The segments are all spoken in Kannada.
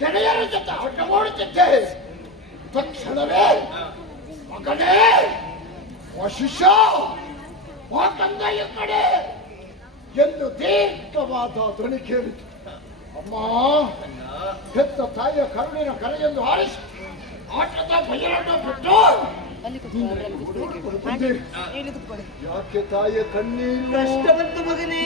ಗೆಳೆಯರ ಜೊತೆ ಆಟ ಮಾಡುತ್ತಿದ್ದೆ. ತಕ್ಷಣವೇ ಮಗನೇ ವಶಿಷ್ಠ ಆ ತಂದೆಯ ಕಡೆ ಎಂದು ದೀರ್ಘವಾದ ಧ್ವನಿ ಕೇಳಿತು. ಅಮ್ಮ, ಹೆತ್ತ ತಾಯಿಯ ಕರುಣಿನ ಕರೆಯೆಂದು ಆಲಿಸಿ ಆಟದ ಭಯವನ್ನು ಬಿಟ್ಟು ಯಾಕೆ ತಾಯಿಯ ಕಣ್ಣೀರು ಕಷ್ಟ ಬಂತು ಮಗನೇ.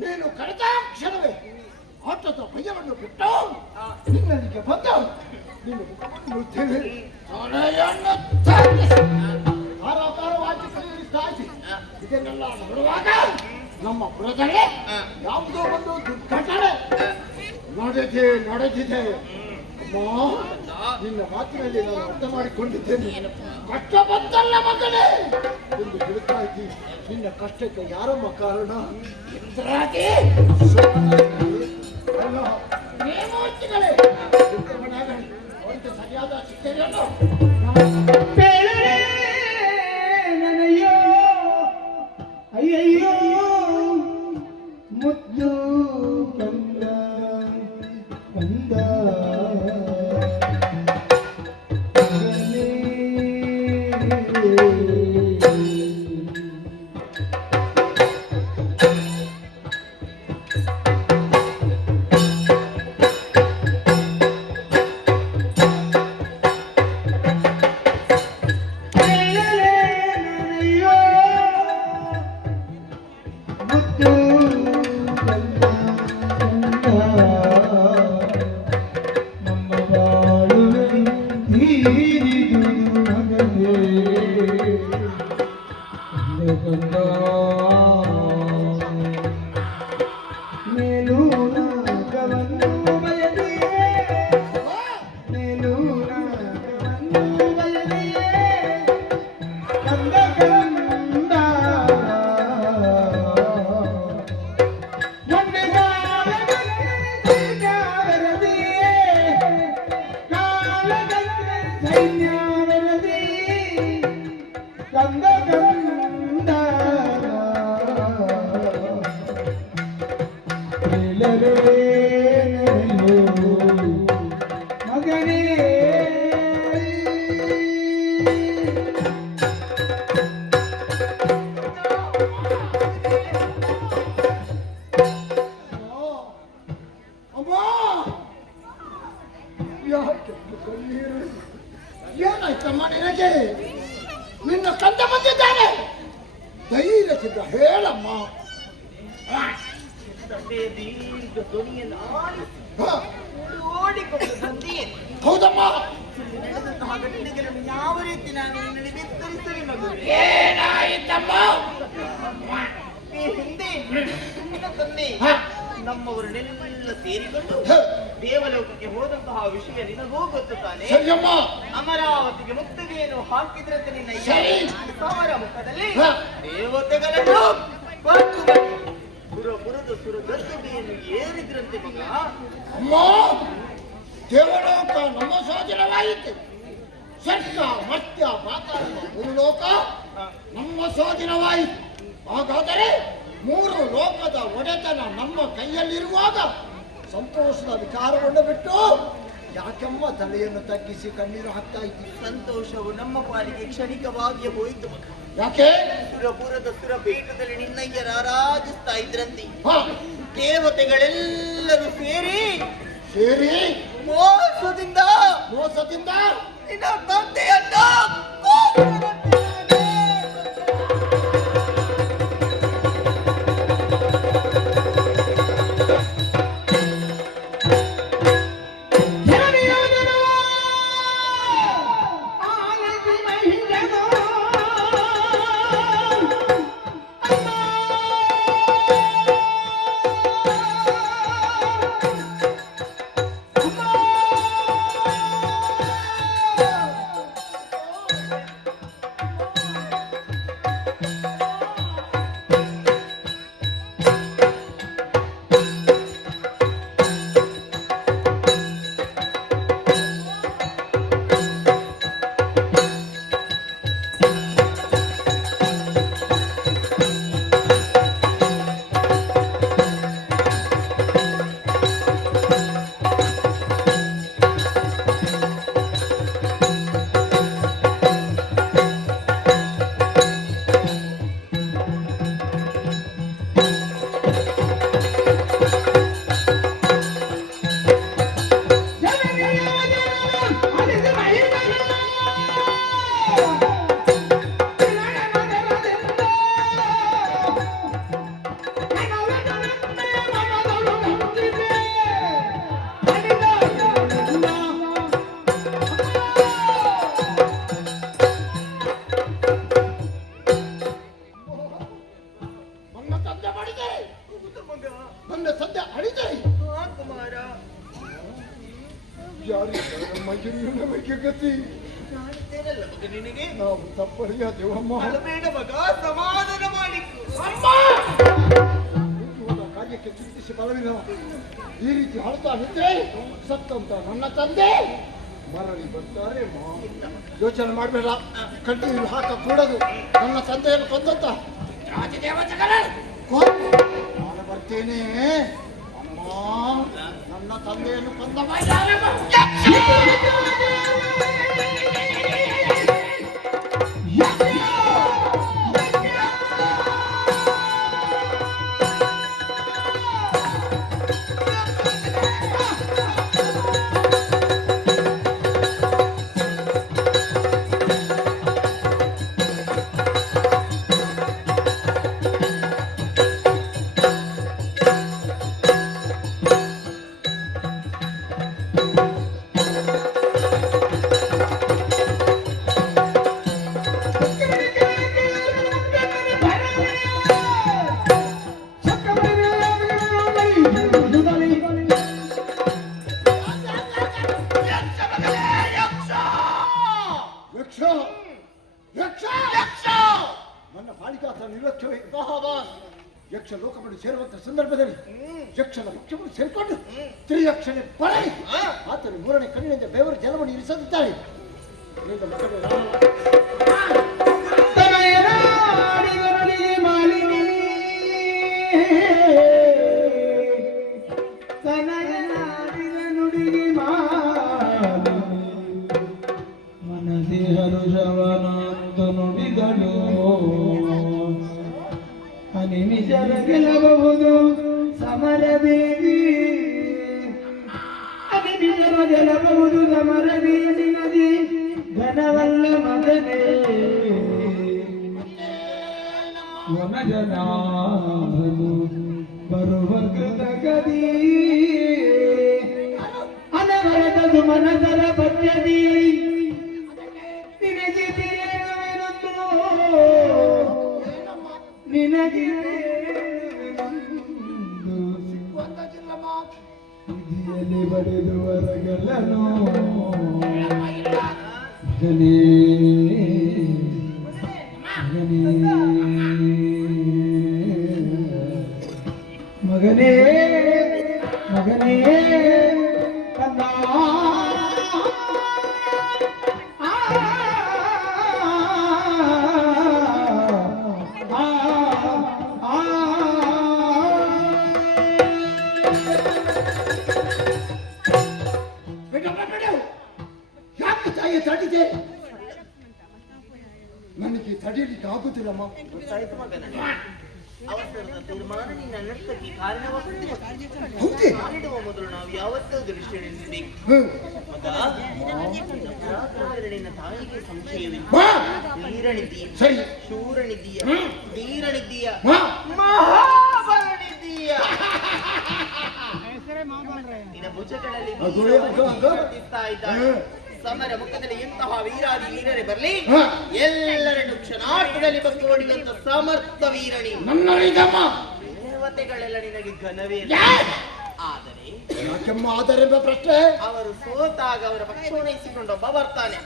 ನೀನು ಕರೆದಾಕ್ಷಣವೇ ಆಟದ ಭಯವನ್ನು ಬಿಟ್ಟು ನಿನ್ನಲ್ಲಿಗೆ ಬಂದ ನೀನು ಧಾರಾಕಾರವಾಗಿ ಕಲಿಯುತ್ತಾ ಇದ್ದೆ. ಇದನ್ನೆಲ್ಲ ನೋಡುವಾಗ ನಮ್ಮ ಪುರದಲ್ಲಿ ಯಾವುದೋ ಒಂದು ದುರ್ಘಟನೆ ನಡೆದಿದೆ. ಅಮ್ಮ, ನಿನ್ನ ಮಾತಿನಲ್ಲಿ ನಾನು ಅರ್ಥ ಮಾಡಿಕೊಂಡಿದ್ದೇನೆ. ಕಷ್ಟ ಬಂತಲ್ಲ ಮಗನೇ ಎಂದು ಹೇಳ್ತಾ ಇದ್ದೀನಿ. ನಿನ್ನ ಕಷ್ಟಕ್ಕೆ ಯಾರಮ್ಮ ಕಾರಣ? ಅವರಿಗೆ ಸರಿಯಾದ ಶಿಕ್ಷೆಯನ್ನು ನನಯ್ಯೋ ಅಯ್ಯಯ್ಯೋ ಮುದ್ದು ಬಂದ ಬಂದ ಸೈನ್ಯವರದಿ ಕಂದ ಕಂದ ಮಗನೇ ಅಮ್ಮ ಯಾಕೆ ಕಣ್ಣೀರು ಏನಾಯ್ತಮ್ಮ ನಿನಗೆ ನಿನ್ನ ಕಂದ ಬಂದಿದ್ದಾನೆ ಧೈರ್ಯದಿಂದ ಹೇಳಮ್ಮ ದೀರ್ಘ ಧ್ವನಿಯನ್ನು ಆಲಿಸಿ ಹ, ಓಡಿಕೊಂಡು ಬಂದೇನೆ. ಹೌದಮ್ಮ ಇಲ್ಲಿ ನಡೆದಂತಹ ಘಟನೆಗಳನ್ನು ಯಾವ ರೀತಿ ನಾನು ನಿನ್ನಲ್ಲಿ ವಿಸ್ತರಿಸಲಿ ಮಗುವೆ? ಏನಾಯಿತಮ್ಮ ಈ ಹಿಂದೆ ನಿನ್ನ ತಂದೆ ಹ, ನಮ್ಮವರನ್ನೆಲ್ಲ ಸೇರಿಕೊಂಡು ಹ, ದೇವಲೋಕಕ್ಕೆ ಹೋದಂತಹ ವಿಷಯ ನಿನಗೂ ಗೊತ್ತು ತಾನೆ. ಸರಿಯಮ್ಮ ಅಮರಾವತಿಗೆ ಮುತ್ತಿಗೆಯನ್ನು ಹಾಕಿದ್ರಂತೆ ನಿನ್ನ ಈ ಸರಿ. ಸಮರ ಮುಖದಲ್ಲಿ ಹ. ದೇವತೆಗಳನ್ನು ಕೊಂದು ಬಂದು ಸುರಪುರದ ಸುರಗರ್ಭೆಯನ್ನು ಏರಿದ್ರಂತೆ ಮಗ. ಅಮ್ಮ ದೇವಲೋಕ ನಮ್ಮ ಸ್ವಾಧೀನವಾಯಿತು ಸ್ವರ್ಗ ಮರ್ತ್ಯ ಪಾತಾಳ ಭೂಲೋಕ ನಮ್ಮ ಸ್ವಾಧೀನವಾಯಿತು ಹಾಗಾದರೆ ಮೂರು ಲೋಕದ ಒಡೆತನ ನಮ್ಮ ಕೈಯಲ್ಲಿರುವಾಗ ಸಂತೋಷದ ವಿಚಾರವನ್ನು ಬಿಟ್ಟು ಯಾಕೆಮ್ಮ ತಲೆಯನ್ನು ತಗ್ಗಿಸಿ ಕಣ್ಣೀರು ಹಾಕ್ತಾ ಇದ್ದೀವಿ ಸಂತೋಷವು ನಮ್ಮ ಪಾಲಿಗೆ ಕ್ಷಣಿಕವಾಗಿ ಹೋಯಿತು ಮಗ. ಯಾಕೆ ಸುರಪುರದ ಸುರಪೀಠದಲ್ಲಿ ನಿನ್ನಯ್ಯ ರಾರಾಜಿಸ್ತಾ ಇದ್ರಂತೆ. ಹ, ದೇವತೆಗಳೆಲ್ಲರೂ ಸೇರಿ ಸೇರಿ ಮೋಸದಿಂದ ಮೋಸದಿಂದ ನಿನ್ನ ತಂದೆಯನ್ನು ಕೊಂದರಂತೆ. ನನ್ನ ತಂದೆ ಮಾಡಿದೆ ನನ್ನ ತಂದೆ ಅಡಿದರೆ ಹಾ ಕುಮಾರ, ಯಾರಿದ್ದಾರೆ ನಮ್ಮ ಇನ್ನು ನಮಗೆ ಗತಿ ನಾನಿದ್ದೇನಲ್ಲ ಮಗ ನಿನಗೆ. ನಾವು ತಪ್ಪರಿಯಾದೇವಮ್ಮ ಅಳಬೇಡ ಮಗ, ಸಮಾಧಾನ ಮಾಡಿಕೊ. ಹೋದ ಕಾರ್ಯಕ್ಕೆ ಚಿಂತಿಸಿ ಬಲವಿಲ್ಲ ಈ ರೀತಿ ಹಾಡ್ತಾ ನಿಂತರೆ ಸತ್ತಂತ ನನ್ನ ತಂದೆ ಮರಳಿ ಬರ್ತಾರೆ ಯೋಚನೆ ಮಾಡಬೇಡ ಕಣ್ಣೀರು ಹಾಕಕೂಡದು ನನ್ನ ತಂದೆಯನ್ನು ಕೊಂದಂತ ನಾನು ಬರ್ತೇನೆ ಅಮ್ಮ ನನ್ನ ತಂದೆಯನ್ನು ಕೊಂದ ನನ್ನ ಬಾಳಿಗಾತ ನಿರ್ಲಕ್ಷ್ಯವೇ ಯಕ್ಷ ಲೋಕವನ್ನು ಸೇರುವಂತ ಸಂದರ್ಭದಲ್ಲಿ ಯಕ್ಷನ ಮುಖ್ಯವನ್ನು ಸೇರಿಕೊಂಡು ತ್ರಿಯಕ್ಷಣೆ ಪಡೆ ಆತನು ಮೂರನೇ ಕಣ್ಣಿನಿಂದ ಬೆವರು ಜಲವನ್ನು ಇರಿಸದಿದ್ದಾರೆ ನಿನ್ನ ಮಗನೇ ರಾಮ. ತನಯನಾಡಿದ ನುಡಿಗೆ ಮಾಲಿನಿ ತನಯನಾಡಿದ ನುಡಿಗೆ ಮಾಲಿನಿ ಮನದಿ ಹರುಷವನಾಂತ ನುಡಿದಳು ಅನಿಮಿಷರ ಗೆಲ್ಲಬಹುದು ಸಮರವೇದಿ ಅನಿಮಿಷರ ಗೆಲ್ಲಬಹುದು ಸಮರವೇದಿ ನದಿ ಘನವಲ್ಲ ಮಗನೇ ವನಜನಾಭನು ಬರುವ ಕೃತಗದಿ ಅನವರತ ಸುಮನಸರ ಪದ್ಯದಿ ನಿನಗೆ ತಿಳಿಯುವೆನಂದು ನಿನಗೆ ಒಂದಾಗಿಲ್ಲಮ್ಮ. ವಿಧಿಯಲ್ಲಿ ಬಡಿದು ಹೊರಗಲ್ಲನು ಮಗನೇ ಮಗನೇ ಮಗನೇ ಕಂದ ಬೇಡಮ್ಮ, ಬೇಡ. ಯಾಕೆ ತಾಯಿ ತಡಿದೆ? ನನಗೆ ತಡೆಯಲಿಕ್ಕೆ ಆಗುದಿಲ್ಲಮ್ಮ. ಗೊತ್ತಾಯ್ತು ಮಗನ ಅವಸರದ ತೀರ್ಮಾನ ನಿನ್ನ ನರ್ತಕ್ಕೆ ಕಾರಣವಾಗುತ್ತದೆ. ಹೌದೇ? ಕಾಲಿಡುವ ಮೊದಲು ನಾವು ಯಾವತ್ತೂ ದೃಷ್ಟಿಯಲ್ಲಿರಬೇಕು. ಹ್ಮ್. ಮಗ ನಿನ್ನ ತಾಯಿಗೆ ಸಂಶಯವಿಲ್ಲ. ಬಾ. ವೀರನಿದ್ದೀಯ, ಸರಿ. ಶೂರನಿದ್ದೀಯ, ಹ್ಮ್. ಧೀರನಿದ್ದೀಯ, ಬಾ. ಮಹಾಬಲನಿದ್ದೀಯ. ನಿನ್ನ ಭುಜಗಳಲ್ಲಿ ಅದು, ವರ್ತಿಸ್ತಾ ಇದ್ದಾಳೆ. ಹ್ಮ್. ಸಮರ ಮುಖದಲ್ಲಿ ಎಂತಹ ವೀರಾದಿ ವೀರರೇ ಬರಲಿ, ಹಾ. ಎಲ್ಲರನ್ನು ಕ್ಷಣಾರ್ಥದಲ್ಲಿ ಬಗ್ಗಿ ಹೊಡೆಯುವಂತ ಸಮರ್ಥ ವೀರಣಿ. ನನ್ನಳಿದಮ್ಮ. ದೇವತೆಗಳೆಲ್ಲ ನಿನಗೆ ಘನವೇ ಇಲ್ಲ. ಆದರೆ ಯಾಕೆಮ್ಮ ಆದರೆಂಬ ಪ್ರಶ್ನೆ? ಅವರು ಸೋತಾಗ ಅವರ ಪಕ್ಷವಹಿಸಿಕೊಂಡೊಬ್ಬ ಬರ್ತಾನೆ.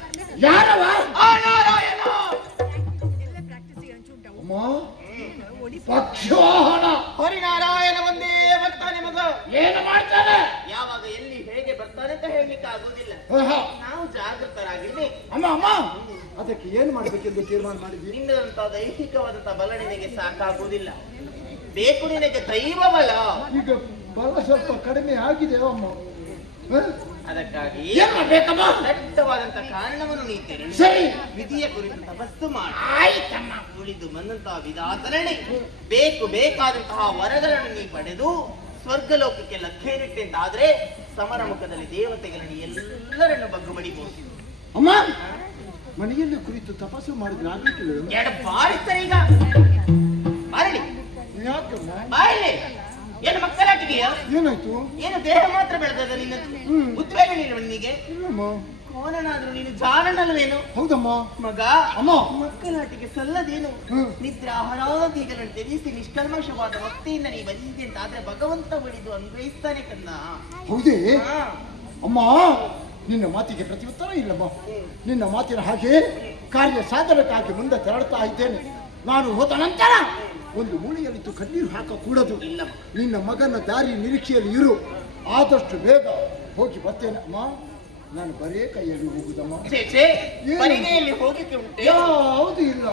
ಯಾರವ? ಆ ನಾರಾಯಣ. ಅಮ್ಮ, ಪಕ್ಷವಾಹನ ಹರಿನಾರಾಯಣ ಒಂದೇ ಬರ್ತಾನೆ ಮಗ. ಏನು ಮಾಡ್ತಾನೆ? ಯಾವಾಗ ಎಲ್ಲಿ ಹೇಗೆ ಬರ್ತಾನೆ ಅಂತ ಹೇಳಲಿಕ್ಕೆ ಆಗುವುದಿಲ್ಲ. ಆಹಾ. ನಾವು ಜಾಗೃತರಾಗಿರ್ಬೇಕು. ಅಮ್ಮ ಅಮ್ಮ, ಅದಕ್ಕೆ ಏನು ಮಾಡ್ಬೇಕೆಂದು ತೀರ್ಮಾನ ಮಾಡಿದ್ವಿ? ನಿನ್ನದಂತ ದೈಹಿಕವಾದಂತ ಬಲ ನಿನಗೆ ಸಾಕಾಗುವುದಿಲ್ಲ. ಬೇಕು ನಿನಗೆ ದೈವ ಬಲ. ಈಗ ಬಲ ಸ್ವಲ್ಪ ಕಡಿಮೆ ಆಗಿದೆ ಅಮ್ಮ. ಹ? ಅದಕ್ಕಾಗಿ ಏನ್ ಮಾಡ್ಬೇಕಮ್ಮ? ದಟ್ಟವಾದಂತ ಕಾರಣವನ್ನು ನೀ ತೆರಳಿ ಸರಿ. ವಿಧಿಯ ಕುರಿತು ತಪಸ್ಸು ಮಾಡಿ ಆಯ್ತಮ್ಮ. ಉಳಿದು ಬಂದಂತಹ ವಿಧಾತರಣೆ ಬೇಕಾದಂತಹ ವರಗಳನ್ನು ನೀ ಪಡೆದು ಸ್ವರ್ಗಲೋಕಕ್ಕೆ ಲಕ್ಷ್ಯನಿಟ್ಟೆ ಅಂತಾದ್ರೆ ಸಮರ ಮುಖದಲ್ಲಿ ದೇವತೆಗಳನ್ನು ಎಲ್ಲರನ್ನು ಬಗ್ಗು ಬಡಿಬಹುದು. ಅಮ್ಮ, ಮನೆಯಲ್ಲಿ ಕುರಿತು ತಪಸ್ಸು ಮಾಡಿದ್ರೆ ಆಗ್ಲಿಕ್ಕಿಲ್ಲ? ಎರಡು ಬಾರಿಸ್ತಾರೆ ಈಗ. ಬಾರಲಿ ಯಾಕಮ್ಮ? ಬಾರಲಿ. ಏನು ಮಕ್ಕಳಾಗಿದೆಯಾ? ಏನಾಯ್ತು? ಏನು ದೇಹ ಮಾತ್ರ ಬೆಳೆದದ ನಿನ್ನದು? ಉದ್ವೇಗ ನಿನಗೆ? ಇಲ್ಲಮ್ಮ. ಕೋನನಾದ್ರೂ ನೀನು ಜಾಣನಲ್ವೇನು? ಹೌದಮ್ಮ. ಮಗ ಅಮ್ಮ. ಮಕ್ಕಳಾಟಿಗೆ ಸಲ್ಲದೇನು? ಹ್ಮ್. ನಿದ್ರಾಹರಾದಿಗಳನ್ನು ತ್ಯಜಿಸಿ ನಿಷ್ಕಲ್ಮಶವಾದ ಭಕ್ತಿಯಿಂದ ನೀ ಬಜಿಸಿದೆ ಅಂತ ಆದ್ರೆ ಭಗವಂತ ಬಳಿದು ಅನ್ವಯಿಸ್ತಾನೆ ಕನ್ನ. ಹೌದೇ? ಹಾ. ಅಮ್ಮ, ನಿನ್ನ ಮಾತಿಗೆ ಪ್ರತಿಯುತ್ತರ ಇಲ್ಲಮ್ಮ. ನಿನ್ನ ಮಾತಿನ ಹಾಗೆ ಕಾರ್ಯ ಸಾಧನಕ್ಕಾಗಿ ಮುಂದೆ ತೆರಳುತ್ತಾ ಇದ್ದೇನೆ. ನಾನು ಹೋದ ನಂತರ ಒಂದು ಮೂಲೆಯಲ್ಲಿದ್ದು ಕಣ್ಣೀರು ಹಾಕಕೂಡದು. ಇಲ್ಲಮ್ಮ. ನಿನ್ನ ಮಗನ ದಾರಿ ನಿರೀಕ್ಷೆಯಲ್ಲಿ ಇರು. ಆದಷ್ಟು ಬೇಗ ಹೋಗಿ ಬರ್ತೇನೆ ಅಮ್ಮ. ನಾನು ಬರೇ ಕೈಯಲ್ಲಿ ಹೋಗುದಮ್ಮ. ಛೇ ಛೇ, ಏನು? ಪರಿಗೆಯಲ್ಲಿ ಹೋಗಿಕ್ಕೆ ಉಂಟೆ? ಯಾವುದು ಇಲ್ಲ.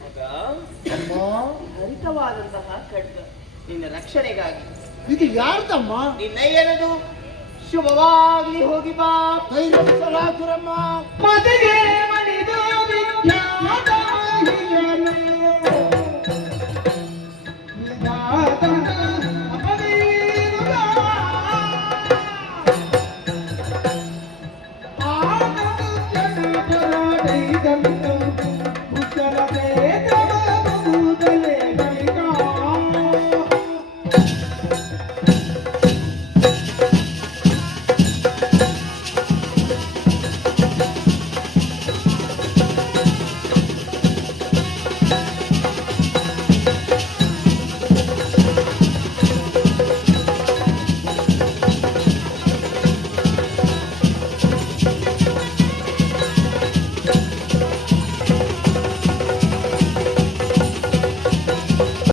ಮಗ, ಅಮ್ಮ, ಹರಿತವಾದಂತಹ ಖಡ್ಗ ನಿನ್ನ ರಕ್ಷಣೆಗಾಗಿ. ಇದು ಯಾರ್ದಮ್ಮ? ನಿನ್ನ ಏನದು? ಶುಭವಾಗ್ಲಿ, ಹೋಗಿ ಬಾ. ಧೈರ್ಯ ಸಲಾಕುರಮ್ಮ. ಮದುವೆ